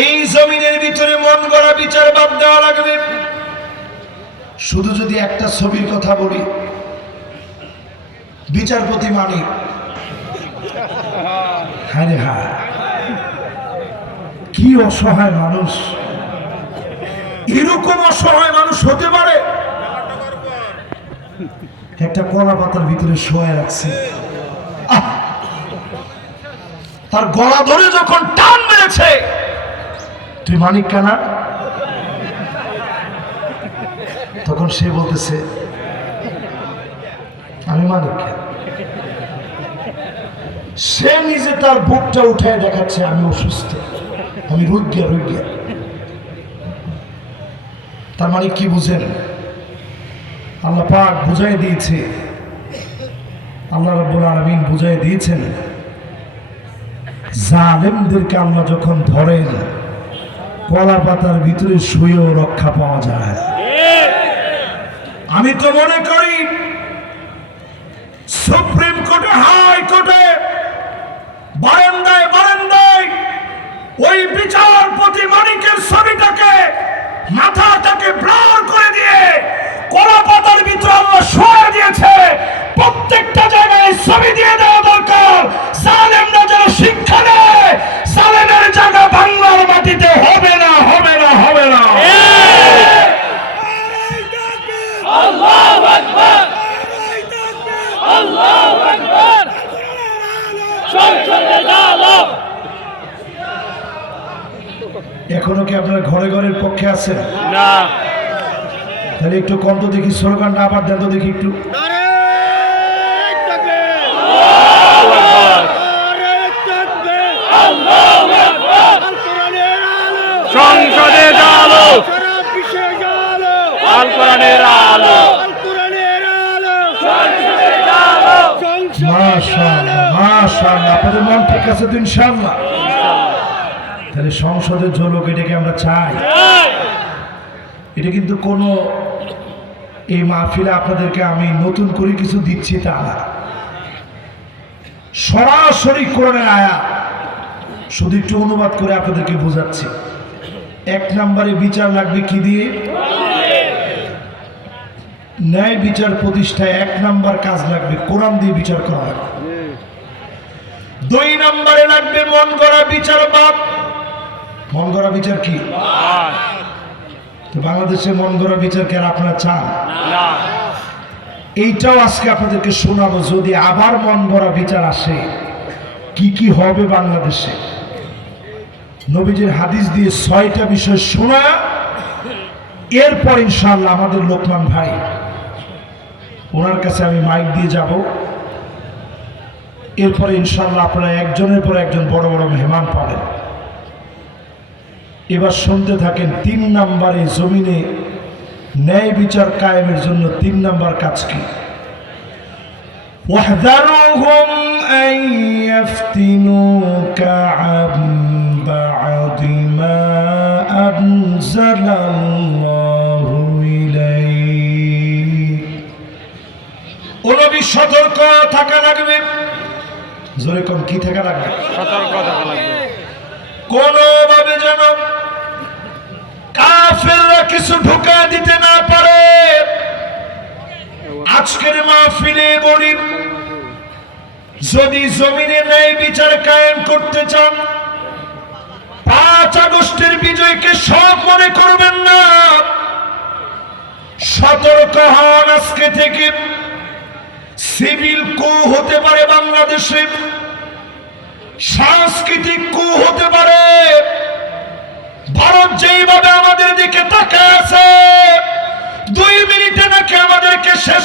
এই জমিনের ভিতরে মন গড়া বিচার বাদ দেওয়া লাগবে। শুধু যদি একটা ছবির কথা বলি, বিচারপতি মানিক, হ্যাঁ রে হ্যাঁ, কি অসহায় মানুষ! এরকম অসহায় মানুষ হতে পারে? একটা কলা পাতার ভিতরে শোয়া রাখছে, তার গলা ধরে যখন টান মেরেছে, তুই মানিক কানা, তখন সে বলতেছে আমি মানিক। সে নিজে তার বুকটা উঠায় দেখাচ্ছে আমি অসুস্থ, আমি রোগিয়া। তার মানে কি বুঝেন? আল্লাহ পাক বুঝাই দিয়েছে, আল্লাহ রাব্বুল আলামিন বুঝাই দিয়েছেন, জালেমদেরকে আল্লাহ যখন ধরেন কলা পাতার ভিতরে শুয়েও রক্ষা পাওয়া যায়। আমি তো মনে করি সুপ্রিম কোর্টে, হাই কোর্টে, বারান্দায় ওই বিচারপতি মানিকের ছবিটাকে, মাথাটাকে ব্লার করে দিয়ে কলা পাতার ভিতরে আল্লাহ শুয়ে দিয়েছে। প্রত্যেকটা জায়গায় ছবি দিয়ে দেওয়া দরকার, জালেমরা যেন শিক্ষা নেয়। জালেমের জায়গা বাংলার মাটিতে হবে না। আল্লাহু আকবার, আল্লাহু আকবার। সংসদে যাও। এখনো কি আপনার ঘরে ঘরের পক্ষে আছেন? না। তাহলে একটু কম তো দেখি, স্লোগানটা আবার দেন তো দেখি একটু। সংসদে যাও, আল কোরআনের আলো। মাশাআল্লাহ, মাশাআল্লাহ। আপনাদের মন ঠিক আছে তো ইনশাআল্লাহ? তাহলে সংসদের ঝলক, এটাকে আমরা চাই। এটা কিন্তু কোনো এই মাহফিলে আপনাদেরকে আমি নতুন করে কিছু দিচ্ছি তা না, সরাসরি কোরআনের আয়াত, শুধু একটু অনুবাদ করে আপনাদেরকে বোঝাচ্ছি। 1 নম্বরে বিচার লাগবে কি দিয়ে? ন্যায় বিচার প্রতিষ্ঠায় 1 নম্বর কাজ লাগবে কোরআন দিয়ে বিচার করা লাগবে। 2 নম্বরে লাগবে মন গড়া বিচার। মন গড়া বিচার কি? তো বাংলাদেশে মন গড়া বিচার কে আপনারা চান? না। এইটাও আজকে আপনাদেরকে শোনাবো। যদি আবার মন গড়া বিচার আসে, কি কি হবে বাংলাদেশে, নবীজির হাদিস দিয়ে 6টা বিষয় শোনা, এরপর ইনশাআল্লাহ আমাদের লোকমান ভাই, ওনার কাছে আমি মাইক দিয়ে যাব। এরপরে ইনশাআল্লাহ আপনারা একজনের পর একজন বড় বড় মেহমান পাবেন। এবার শুনতে থাকেন। 3 নম্বরে জমিনে ন্যায় বিচার কায়েমের জন্য 3 নম্বর কাজ কি? ওয়াহদারুহুম আন ইফতিনুকা আন বা'দি মা আনজালাল্লাহু ইলাইক। ও নবী, সতর্ক থাকা লাগবে। জোরে কোন কি থাকা লাগবে? সতর্ক থাকা লাগবে। কোনোভাবে যেন কাফেররা কিছু ঢোকা দিতে না পারে। আজকের মাহফিলে বলি, যদি জমিনে ন্যায় বিচার কায়েম করতে চান, 5 আগস্টের বিজয়কে সব মনে করবেন না। সতর্ক হন আজকে থেকে। সিভিল কু হতে পারে বাংলাদেশে, সাংস্কৃতিক কু হতে পারে। ভারত যেইভাবে আমাদের দিকে তাকায় আছে, 2 মিনিটে নাকি আমাদেরকে শেষ